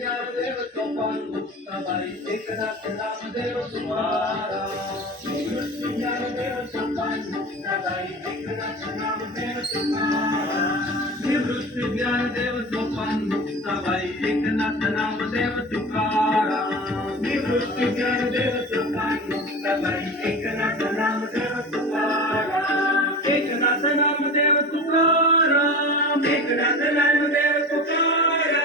దేవ సోపాను సవాయి జగదా సదామ దేవ సుమారా జ్ఞాన దేవ సోపాను సవాయి జగదా సదామ దేవ సుమారా నివృత్తి జ్ఞాన దేవ సోపాను సవాయి జగదా సదామ దేవ సుమారా నివృత్తి జ్ఞాన దేవ సోపాను సవాయి జగదా సదామ దేవ సుమారా జగదా సదామ దేవ సుమారా జగదా సదామ దేవ సుమారా